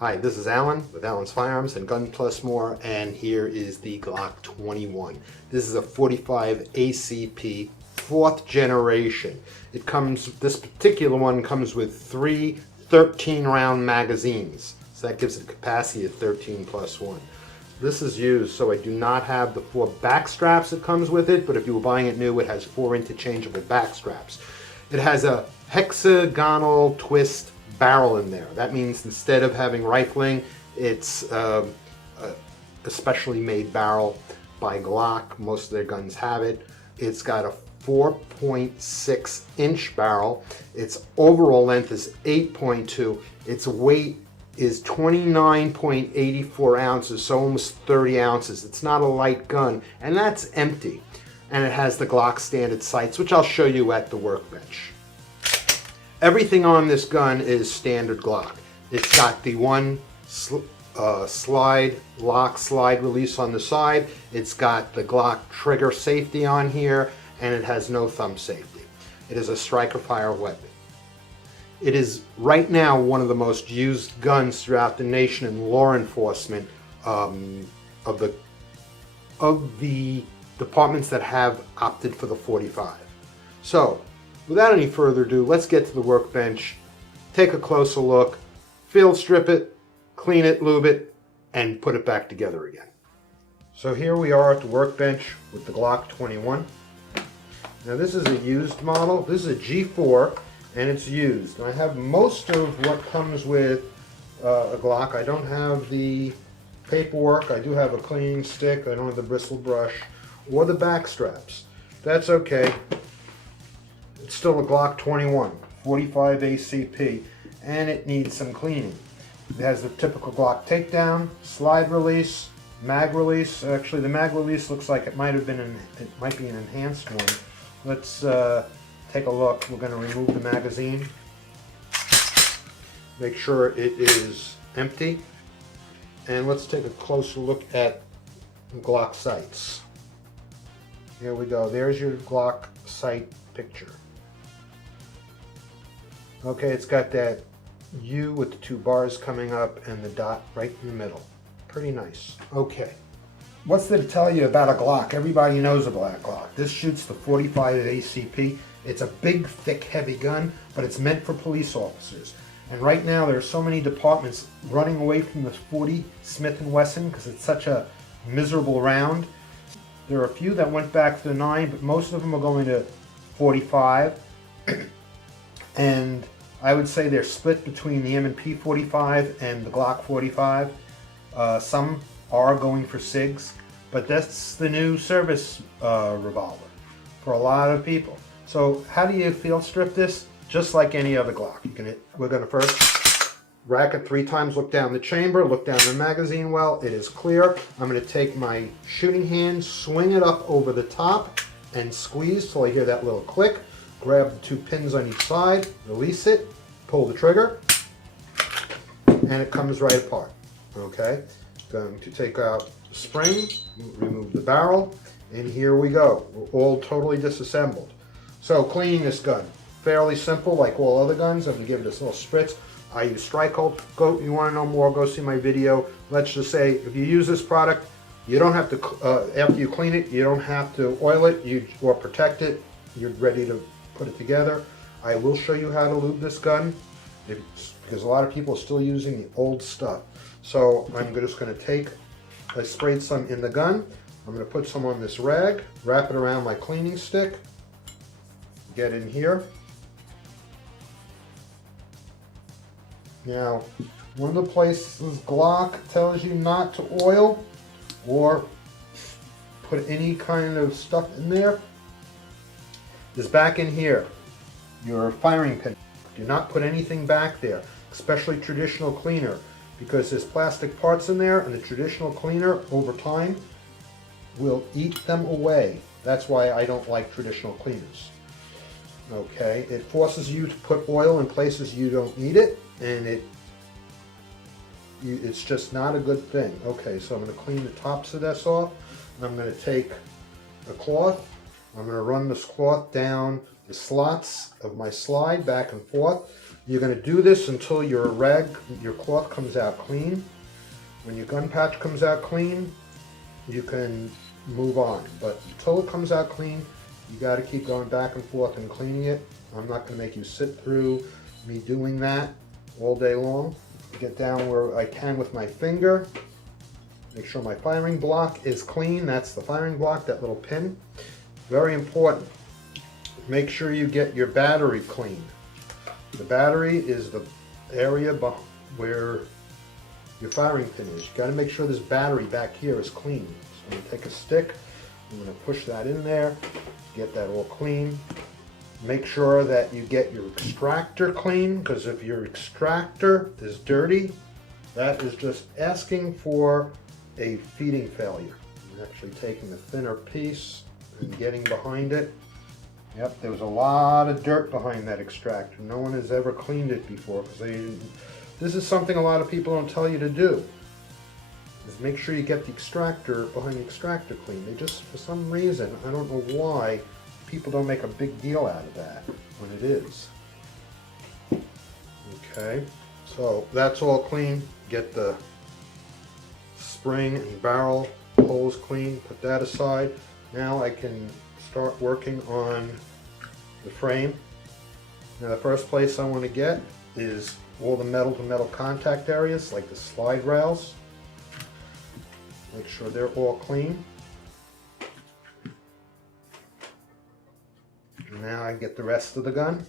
Hi, this is Alan with Alan's Firearms and Gun Plus More, and here is the Glock 21. This is a 45 ACP, 4th generation. This particular one comes with 3 13-round magazines, so that gives it a capacity of 13 plus 1. This is used, so I do not have the 4 back straps that comes with it, but if you were buying it new, it has 4 interchangeable back straps. It has a hexagonal twist barrel in there. That means instead of having rifling, it's a specially made barrel by Glock. Most of their guns have it. It's got a 4.6 inch barrel. Its overall length is 8.2. Its weight is 29.84 ounces, so almost 30 ounces. It's not a light gun, and that's empty. And it has the Glock standard sights, which I'll show you at the workbench. Everything on this gun is standard Glock. It's got the one slide release on the side. It's got the Glock trigger safety on here, and it has no thumb safety. It is a striker fire weapon. It is right now one of the most used guns throughout the nation in law enforcement of the departments that have opted for the 45. So, without any further ado, let's get to the workbench, take a closer look, field strip it, clean it, lube it, and put it back together again. So here we are at the workbench with the Glock 21. Now this is a used model. This is a G4, and it's used. I have most of what comes with a Glock. I don't have the paperwork. I do have a cleaning stick. I don't have the bristle brush or the back straps. That's okay. It's still a Glock 21, 45 ACP, and it needs some cleaning. It has the typical Glock takedown, slide release, mag release. Actually, the mag release looks like it might be an enhanced one. Let's take a look. We're going to remove the magazine. Make sure it is empty. And let's take a closer look at the Glock sights. Here we go. There's your Glock sight picture. Okay, it's got that U with the 2 bars coming up and the dot right in the middle. Pretty nice. Okay. What's there to tell you about a Glock? Everybody knows a black Glock. This shoots the 45 ACP. It's a big, thick, heavy gun, but it's meant for police officers. And right now there are so many departments running away from the 40 Smith & Wesson because it's such a miserable round. There are a few that went back to the 9, but most of them are going to 45. And I would say they're split between the M&P 45 and the Glock 45. Some are going for SIGs, but that's the new service revolver for a lot of people. So how do you field strip this? Just like any other Glock. We're going to first rack it 3 times, look down the chamber, look down the magazine well. It is clear. I'm going to take my shooting hand, swing it up over the top, and squeeze till I hear that little click. Grab the 2 pins on each side, release it, pull the trigger, and it comes right apart. Okay, going to take out the spring, remove the barrel, and here we go. We're all totally disassembled. So cleaning this gun, fairly simple like all other guns. I'm going to give it this little spritz. I use Strikehold. You want to know more, go see my video. Let's just say if you use this product, you don't have to, after you clean it, you don't have to oil it or protect it. You're ready to put it together. I will show you how to lube this gun because a lot of people are still using the old stuff. So I'm just going to I sprayed some in the gun. I'm going to put some on this rag, wrap it around my cleaning stick, get in here. Now, one of the places Glock tells you not to oil or put any kind of stuff in there is back in here, your firing pin. Do not put anything back there, especially traditional cleaner, because there's plastic parts in there and the traditional cleaner over time will eat them away. That's why I don't like traditional cleaners. Okay, it forces you to put oil in places you don't need it, and it's just not a good thing. Okay, so I'm going to clean the tops of this off. I'm going to take a cloth. I'm going to run this cloth down the slots of my slide back and forth. You're going to do this until your cloth comes out clean. When your gun patch comes out clean, you can move on. But until it comes out clean, you got to keep going back and forth and cleaning it. I'm not going to make you sit through me doing that all day long. Get down where I can with my finger. Make sure my firing block is clean. That's the firing block, that little pin. Very important. Make sure you get your battery clean. The battery is the area where your firing pin is. You got to make sure this battery back here is clean. So I'm going to take a stick, I'm going to push that in there, get that all clean. Make sure that you get your extractor clean, because if your extractor is dirty, that is just asking for a feeding failure. I'm actually taking the thinner piece and getting behind it. Yep, there was a lot of dirt behind that extractor. No one has ever cleaned it before, because this is something a lot of people don't tell you to do, is make sure you get the extractor behind the extractor clean. They just, for some reason, I don't know why, people don't make a big deal out of that when it is. Okay, so that's all clean. Get the spring and barrel holes clean, put that aside. Now I can start working on the frame. Now the first place I want to get is all the metal to metal contact areas, like the slide rails. Make sure they're all clean. Now I get the rest of the gun.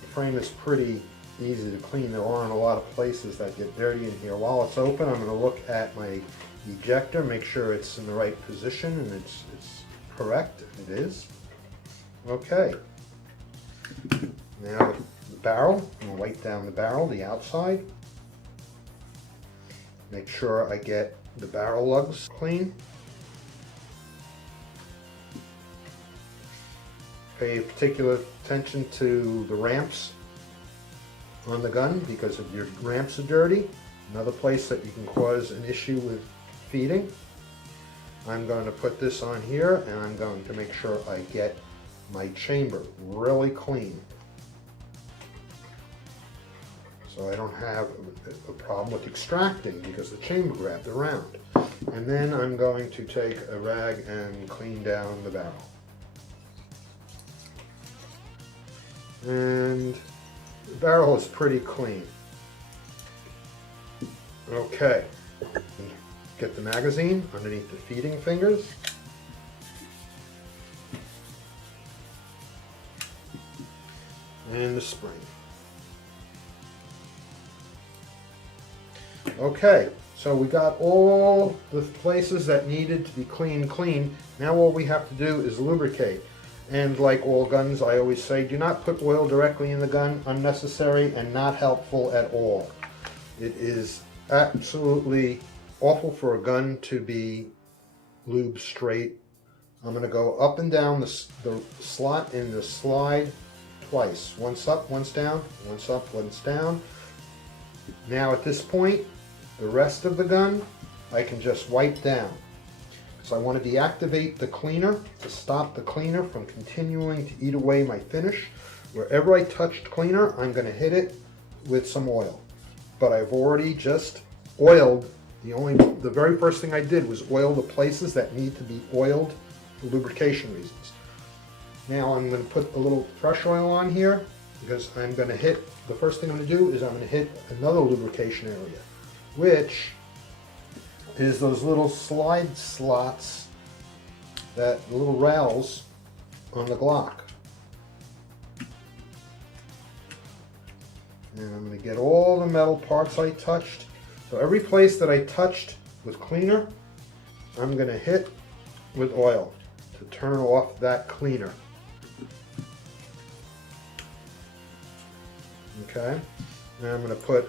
The frame is pretty easy to clean. There aren't a lot of places that get dirty in here. While it's open, I'm going to look at my ejector, make sure it's in the right position and it's correct. It is. Okay. Now the barrel, I'm going to wipe down the barrel, the outside. Make sure I get the barrel lugs clean. Pay particular attention to the ramps on the gun, because if your ramps are dirty, another place that you can cause an issue with feeding. I'm going to put this on here, and I'm going to make sure I get my chamber really clean, so I don't have a problem with extracting because the chamber grabbed around. And then I'm going to take a rag and clean down the barrel. And the barrel is pretty clean. Okay, get the magazine underneath the feeding fingers. And the spring. Okay, so we got all the places that needed to be clean. Now all we have to do is lubricate. And like all guns, I always say, do not put oil directly in the gun. Unnecessary and not helpful at all. It is absolutely awful for a gun to be lube straight. I'm going to go up and down the slot in the slide twice. Once up, once down, once up, once down. Now at this point, the rest of the gun I can just wipe down. So I want to deactivate the cleaner to stop the cleaner from continuing to eat away my finish. Wherever I touched cleaner, I'm going to hit it with some oil. But I've already just oiled. The very first thing I did was oil the places that need to be oiled for lubrication reasons. Now I'm going to put a little fresh oil on here, because I'm going to hit, the first thing I'm going to do is I'm going to hit another lubrication area, which is those little slide slots, that little rails on the Glock. And I'm going to get all the metal parts I touched. So every place that I touched with cleaner, I'm going to hit with oil to turn off that cleaner. Okay, now I'm going to put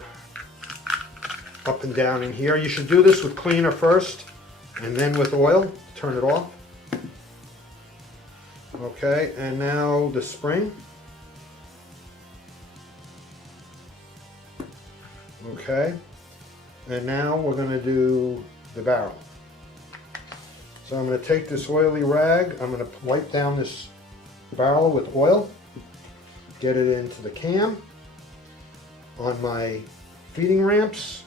up and down in here. You should do this with cleaner first and then with oil. Turn it off. Okay, and now the spring. Okay, and now we're going to do the barrel. So I'm going to take this oily rag, I'm going to wipe down this barrel with oil. get it into the cam on my feeding ramps.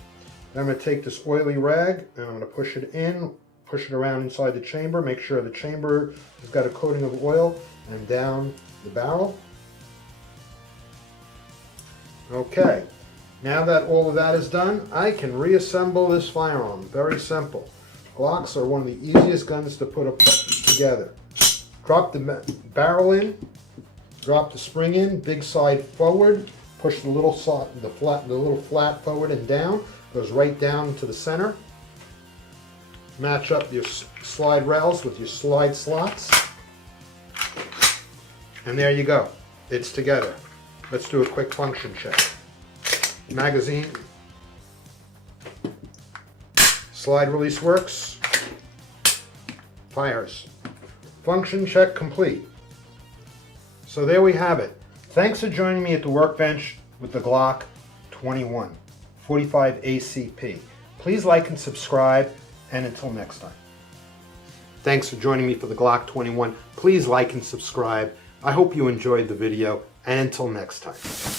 Then I'm going to take this oily rag and I'm going to push it in, push it around inside the chamber, make sure the chamber has got a coating of oil, and down the barrel. Okay, now that all of that is done, I can reassemble this firearm. Very simple. Glocks are one of the easiest guns to put together. Drop the barrel in, drop the spring in, big side forward, push the little flat forward and down, goes right down to the center. Match up your slide rails with your slide slots. And there you go. It's together. Let's do a quick function check. Magazine. Slide release works. Fires. Function check complete. So there we have it. Thanks for joining me at the workbench with the Glock 21 45 ACP. Please like and subscribe, and until next time. Thanks for joining me for the Glock 21. Please like and subscribe. I hope you enjoyed the video, and until next time.